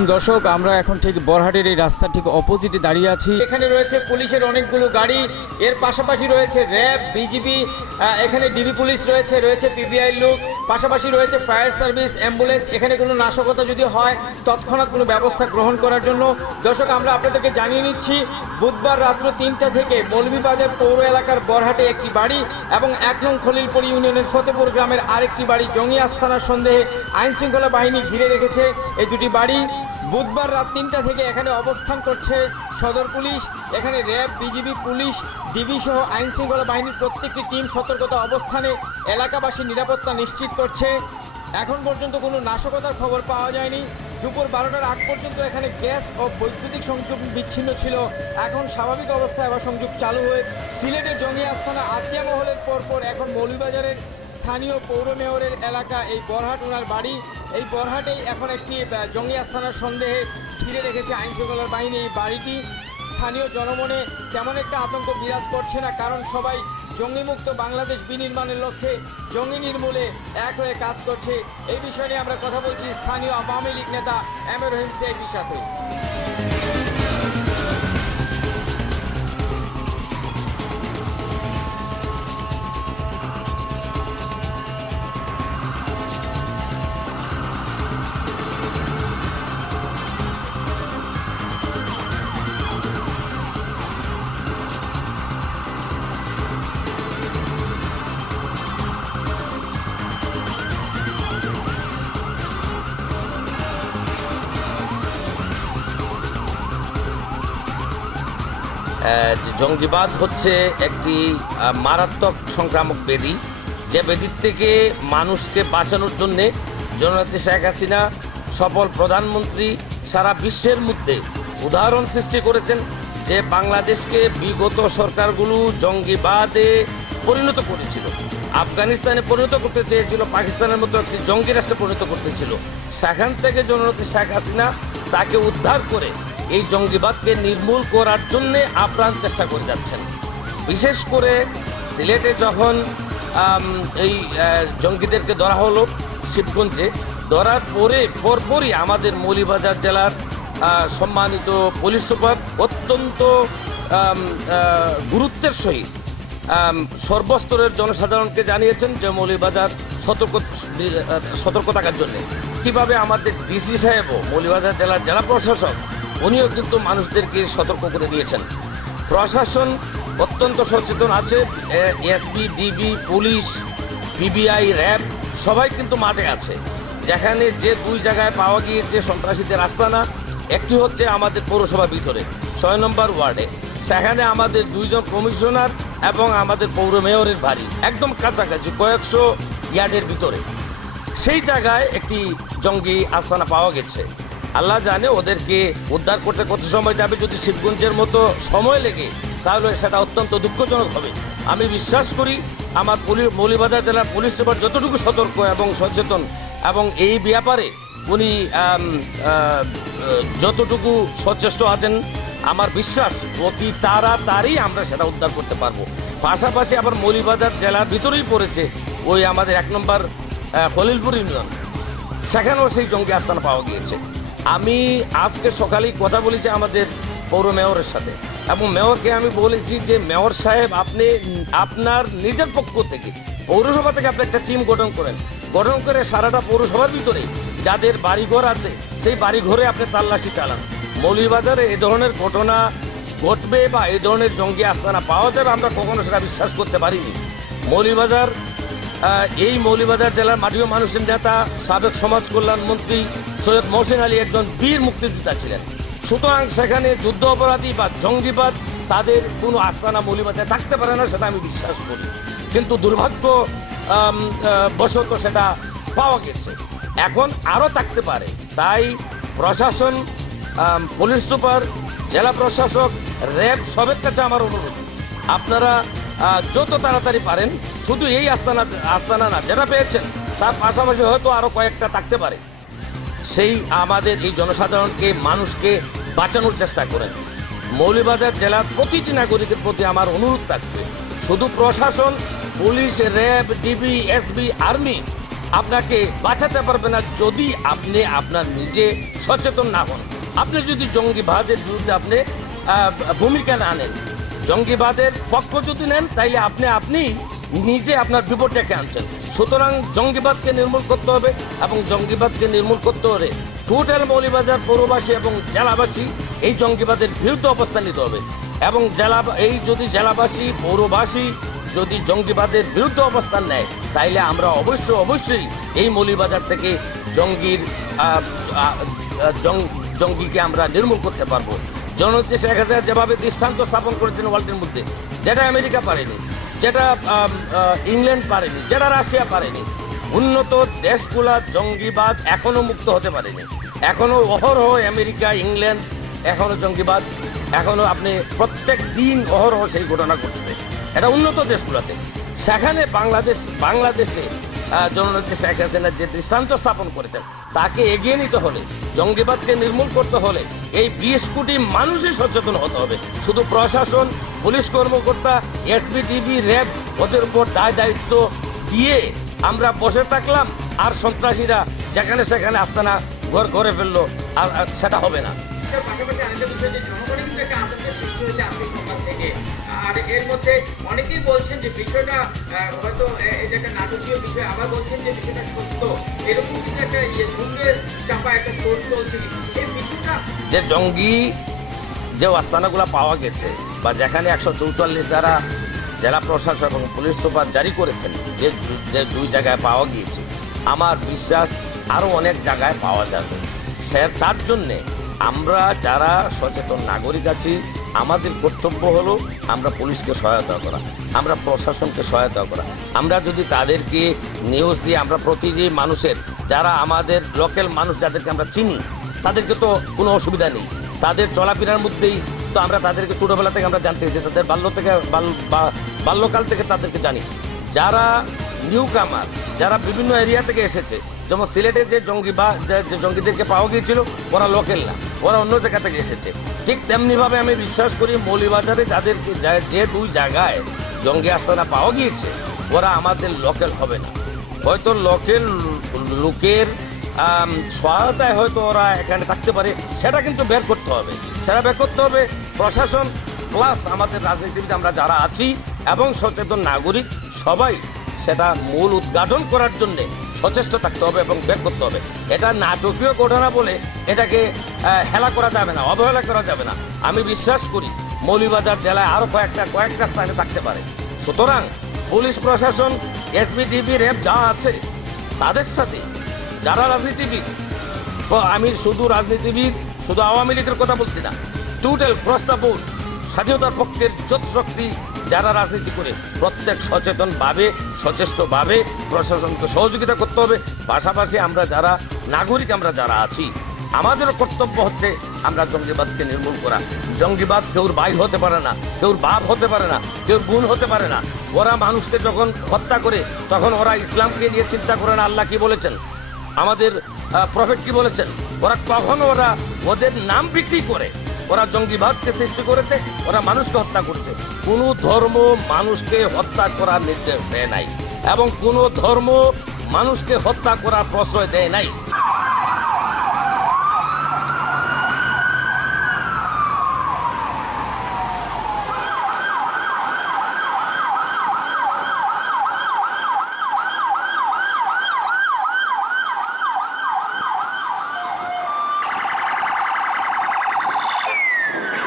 আলাইকুম দর্শক, আমরা এখন ঠিক বরহাটের এই রাস্তার ঠিক অপোজিটে দাঁড়িয়ে আছি। এখানে রয়েছে পুলিশের অনেকগুলো গাড়ি, এর পাশাপাশি রয়েছে র্যাব, বিজিবি, এখানে ডিবি পুলিশ রয়েছে, রয়েছে পিবিআই লোক, পাশাপাশি রয়েছে ফায়ার সার্ভিস, অ্যাম্বুলেন্স। এখানে কোনো নাশকতা যদি হয় তৎক্ষণাৎ কোনো ব্যবস্থা গ্রহণ করার জন্য। দর্শক, আমরা আপনাদেরকে জানিয়ে নিচ্ছি, বুধবার রাত্র 3টা থেকে মৌলভীবাজার পৌর এলাকার বরহাটে একটি বাড়ি এবং 1 নং খলিলপুর ইউনিয়নের ফতেপুর গ্রামের আরেকটি বাড়ি জঙ্গি আস্তানার সন্দেহে আইনশৃঙ্খলা বাহিনী ঘিরে রেখেছে। এই দুটি বাড়ি বুধবার রাত 3টা থেকে এখানে অবস্থান করছে সদর পুলিশ। এখানে র্যাব, বিজিবি, পুলিশ, ডিবি সহ আইনশৃঙ্খলা বাহিনীর প্রত্যেকটি টিম সতর্কতা অবস্থানে এলাকাবাসীর নিরাপত্তা নিশ্চিত করছে। এখন পর্যন্ত কোনো নাশকতার খবর পাওয়া যায়নি। দুপুর 12টার আগ পর্যন্ত এখানে গ্যাস ও বৈদ্যুতিক সংযোগ বিচ্ছিন্ন ছিল। এখন স্বাভাবিক অবস্থায় আবার সংযোগ চালু হয়েছে। সিলেটের জঙ্গি আস্তানা আতিয়া মহলের পরপর এখন মৌলভীবাজারের স্থানীয় পৌর মেয়রের এলাকা এই বরহাট, ওনার বাড়ি। এই বরহাটেই এখন একটি জঙ্গি আস্তানার সন্দেহে ঘিরে রেখেছে আইনশৃঙ্খলার বাহিনী এই বাড়িটি। স্থানীয় জনমনে তেমন একটা আতঙ্ক বিরাজ করছে না, কারণ সবাই জঙ্গিমুক্ত বাংলাদেশ বিনির্মাণের লক্ষ্যে জঙ্গি নির্মূলে এক হয়ে কাজ করছে। এই বিষয় নিয়ে আমরা কথা বলছি স্থানীয় আওয়ামী লীগ নেতা এম এ রহিম সিআইপির সাথে। জঙ্গিবাদ হচ্ছে একটি মারাত্মক সংক্রামক ব্যাধি, যে ব্যাধির থেকে মানুষকে বাঁচানোর জন্যে জননেত্রী শেখ হাসিনা সফল প্রধানমন্ত্রী সারা বিশ্বের মধ্যে উদাহরণ সৃষ্টি করেছেন, যে বাংলাদেশকে বিগত সরকারগুলো জঙ্গিবাদে পরিণত করেছিল, আফগানিস্তানে পরিণত করতে চেয়েছিল, পাকিস্তানের মতো একটি জঙ্গি রাষ্ট্রে পরিণত করতে ছিল। সেখান থেকে জননেত্রী শেখ হাসিনা তাকে উদ্ধার করে এই জঙ্গিবাদকে নির্মূল করার জন্যে আপ্রাণ চেষ্টা করে যাচ্ছেন। বিশেষ করে সিলেটে যখন এই জঙ্গিদেরকে ধরা হলো শিবগঞ্জে, ধরার পরপরই আমাদের মৌলভীবাজার জেলার সম্মানিত পুলিশ সুপার অত্যন্ত গুরুত্বের সহিত সর্বস্তরের জনসাধারণকে জানিয়েছেন যে মৌলভীবাজার সতর্ক থাকার জন্য। কীভাবে আমাদের ডিসি সাহেবও মৌলভীবাজার জেলার জেলা প্রশাসক উনিও কিন্তু মানুষদেরকে সতর্ক করে দিয়েছেন। প্রশাসন অত্যন্ত সচেতন আছে, SP, DB, police, PBI, RAB সবাই কিন্তু মাঠে আছে। যেখানে যে 2 জায়গায় পাওয়া গিয়েছে সন্ত্রাসীদের আস্তানা, একটি হচ্ছে আমাদের পৌরসভার ভিতরে 6 নম্বর ওয়ার্ডে, সেখানে আমাদের 2 জন কমিশনার এবং আমাদের পৌর মেয়রের বাড়ি একদম কাছাকাছি কয়েকশো ইয়ার্ডের ভিতরে। সেই জায়গায় একটি জঙ্গি আস্তানা পাওয়া গেছে। আল্লাহ জানে ওদেরকে উদ্ধার করতে কত সময় যাবে। যদি শিবগঞ্জের মতো সময় লেগে তাহলে সেটা অত্যন্ত দুঃখজনক হবে। আমি বিশ্বাস করি আমার মৌলভীবাজার জেলার পুলিশ সুপার যতটুকু সতর্ক এবং সচেতন এবং এই ব্যাপারে উনি যতটুকু সচেষ্ট আছেন, আমার বিশ্বাস অতি তাড়াতাড়ি আমরা সেটা উদ্ধার করতে পারবো। পাশাপাশি আবার মৌলভীবাজার জেলার ভিতরেই পড়েছে ওই আমাদের 1 নম্বর খলিলপুর ইউনিয়ন, সেখানেও সেই জঙ্গি আস্তানা পাওয়া গিয়েছে। আমি আজকে সকালেই কথা বলেছি আমাদের পৌর মেয়রের সাথে এবং মেয়রকে আমি বলেছি যে মেয়র সাহেব, আপনি আপনার নিজের পক্ষ থেকে পৌরসভা থেকে আপনি একটা টিম গঠন করে সারাটা পৌরসভার ভিতরে যাদের বাড়িঘর আছে সেই বাড়িঘরে আপনি তল্লাশি চালান। মৌলভীবাজারে এই ধরনের ঘটনা ঘটবে বা এই ধরনের জঙ্গি আস্তানা পাওয়া যাবে আমরা কখনো সেটা বিশ্বাস করতে পারিনি। মৌলভীবাজার জেলার মাটিও মানুষের নেতা, সাবেক সমাজ কল্যাণ মন্ত্রী সৈয়দ মহসিন আলী একজন বীর মুক্তিযোদ্ধা ছিলেন। সুতরাং সেখানে যুদ্ধ অপরাধী বা জঙ্গিবাদ তাদের কোনো আস্তানা মৌলভীবাজারে থাকতে পারে না, সেটা আমি বিশ্বাস করি। কিন্তু দুর্ভাগ্য বশত সেটা পাওয়া গেছে, এখন আরও থাকতে পারে। তাই প্রশাসন, পুলিশ সুপার, জেলা প্রশাসক, র্যাব সবের কাছে আমার অনুরোধ, আপনারা যত তাড়াতাড়ি পারেন, শুধু এই আস্তানা না, যেটা পেয়েছেন তার পাশাপাশি হয়তো আরও কয়েকটা থাকতে পারে, সেই আমাদের এই জনসাধারণকে, মানুষকে বাঁচানোর চেষ্টা করেন। মৌলভীবাজার জেলার প্রতিটি নাগরিকের প্রতি আমার অনুরোধ থাকবে, শুধু প্রশাসন, police, RAB, DB, SB, army আপনাকে বাঁচাতে পারবে না যদি আপনি আপনার নিজে সচেতন না হন। আপনি যদি জঙ্গিবাদের বিরুদ্ধে আপনি ভূমিকা না নেন, জঙ্গিবাদের পক্ষ যদি নেন, তাইলে আপনি নিজে আপনার বিপদ ডেকে আনছেন। সুতরাং জঙ্গিবাদকে নির্মূল করতে হবে এবং জঙ্গিবাদকে নির্মূল করতে হলে টোটাল মৌলভীবাজার পৌরবাসী এবং জেলাবাসী এই জঙ্গিবাদের বিরুদ্ধে অবস্থান নিতে হবে এবং যদি জেলাবাসী পৌরবাসী যদি জঙ্গিবাদের বিরুদ্ধে অবস্থান নেয়, তাইলে আমরা অবশ্যই এই মৌলভীবাজার থেকে জঙ্গিকে আমরা নির্মূল করতে পারবো। জননেত্রী শেখ হাসিনা যেভাবে দৃষ্টান্ত স্থাপন করেছেন ওয়ার্ল্ডের মধ্যে, যেটা আমেরিকা পারেনি, যেটা ইংল্যান্ড পারেনি, যেটা রাশিয়া পারেনি, উন্নত দেশগুলা জঙ্গিবাদ এখনো মুক্ত হতে পারেনি। এখনো অহরহ আমেরিকা, ইংল্যান্ড এখনো জঙ্গিবাদ, এখনো আপনি প্রত্যেক দিন অহরহ সেই ঘটনা ঘটছে। এটা উন্নত দেশগুলোতে। সেখানে বাংলাদেশে জননেত্রী শেখ হাসিনা যে দৃষ্টান্ত স্থাপন করেছেন, তাকে এগিয়ে নিতে হলে, জঙ্গিবাদকে নির্মূল করতে হলে এই 20 কোটি মানুষই সচেতন হতে হবে। শুধু প্রশাসন, পুলিশ কর্মকর্তা, এসপিডিবি, র্যাব ওদের উপর দায়িত্ব দিয়ে আমরা বসে থাকলাম আর সন্ত্রাসীরা যেখানে সেখানে আস্তানা ঘর করে ফেললো, আর সেটা হবে না। পাশাপাশি আরেকটা বিষয় যে জনগণের কিন্তু একটা আতঙ্কের সৃষ্টি হয়েছে আজকের সংবাদ থেকে। আর এর মধ্যে অনেকেই বলছেন যে বিষয়টা হয়তো এটা একটা নাটকীয় বিষয়, আবার বলছেন যে বিষয়টা সত্য। এরকম কিন্তু একটা ঝুঁকের চাপা একটা শোধ চলছে। এই বিষয়টা যে জঙ্গি যে আস্তানাগুলো পাওয়া গেছে বা যেখানে 144 দ্বারা জেলা প্রশাসন এবং পুলিশ সুপার জারি করেছেন, যে 2 জায়গায় পাওয়া গিয়েছে, আমার বিশ্বাস আরও অনেক জায়গায় পাওয়া যাবে। তার জন্যে আমরা যারা সচেতন নাগরিক আছি, আমাদের কর্তব্য হলো আমরা পুলিশকে সহায়তা করা, আমরা প্রশাসনকে সহায়তা করা। আমরা যদি তাদেরকে নিউজ দিয়ে আমরা প্রতিটি মানুষের, যারা আমাদের লোকাল মানুষ যাদেরকে আমরা চিনি, তাদেরকে তো কোনো অসুবিধা নেই, তাদের চলাফেরার মধ্যেই তো আমরা তাদেরকে ছোটোবেলা থেকে আমরা জানতে এসেছি, তাদের বাল্যকাল থেকে তাদেরকে জানি। যারা নিউ কামার, যারা বিভিন্ন এরিয়া থেকে এসেছে, যেমন সিলেটে যে জঙ্গিদেরকে পাওয়া গিয়েছিল, ওরা লোকাল না, ওরা অন্য জায়গা থেকে এসেছে। ঠিক তেমনিভাবে আমি বিশ্বাস করি মৌলভীবাজারে যে 2 জায়গায় জঙ্গি আস্তানা পাওয়া গিয়েছে, ওরা আমাদের লোকাল হবে না। হয়তো লোকাল লোকের সহায়তায় হয়তো ওরা এখানে থাকতে পারে, সেটা কিন্তু বের করতে হবে। প্রশাসন প্লাস আমাদের রাজনীতিবিদ আমরা যারা আছি এবং সচেতন নাগরিক সবাই সেটা মূল উদ্ঘাটন করার জন্যে সচেষ্ট থাকতে হবে এবং বের করতে হবে। এটা নাটকীয় ঘটনা বলে এটাকে হেলা করা যাবে না, অবহেলা করা যাবে না। আমি বিশ্বাস করি মৌলভীবাজার জেলায় আরও কয়েকটা স্থানে থাকতে পারে। সুতরাং পুলিশ প্রশাসন, এসপিডিবি, র্যাব যা আছে, তাদের সাথে যারা রাজনীতিবিদ, আমি শুধু রাজনীতিবিদ, শুধু আওয়ামী লীগের কথা বলছি না, টোটাল ক্রস দ্য বোর্ড স্বাধীনতার পক্ষের যত শক্তি যারা রাজনীতি করে, প্রত্যেক সচেতনভাবে সচেষ্টভাবে প্রশাসনকে সহযোগিতা করতে হবে। পাশাপাশি আমরা যারা নাগরিক, আমরা যারা আছি, আমাদেরও কর্তব্য হচ্ছে আমরা জঙ্গিবাদকে নির্মূল করা। জঙ্গিবাদ কেউর ভাই হতে পারে না, কেউর বাপ হতে পারে না, কেউর বোন হতে পারে না। ওরা মানুষকে যখন হত্যা করে, তখন ওরা ইসলামকে নিয়ে চিন্তা করে না, আল্লাহ কি বলেছেন, আমাদের প্রফেট কি বলেছেন। কখনো ওদের নাম বিক্রি করে ওরা জঙ্গিবাদকে সৃষ্টি করেছে, ওরা মানুষকে হত্যা করছে। কোনো ধর্ম মানুষকে হত্যা করার নির্দেশ দেয় নাই এবং কোনো ধর্ম মানুষকে হত্যা করার প্রশ্রয় দেয় নাই।